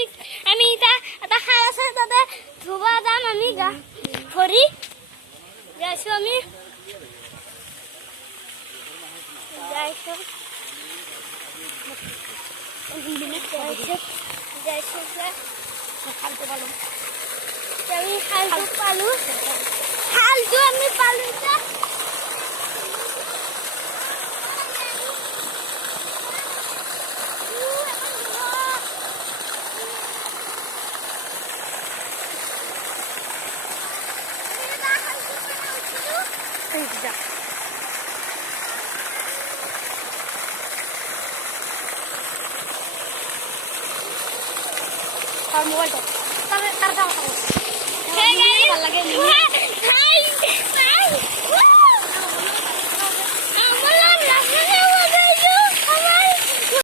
ঠিক আমি এটা খাল আছে তাতে ধুব যাম আমি গা ভৰি যাইছো আমি যাইছো খালটো পালো খালটো আমি পালো তাৰ মোবাইলটা তাৰ দাও ভাল লাগে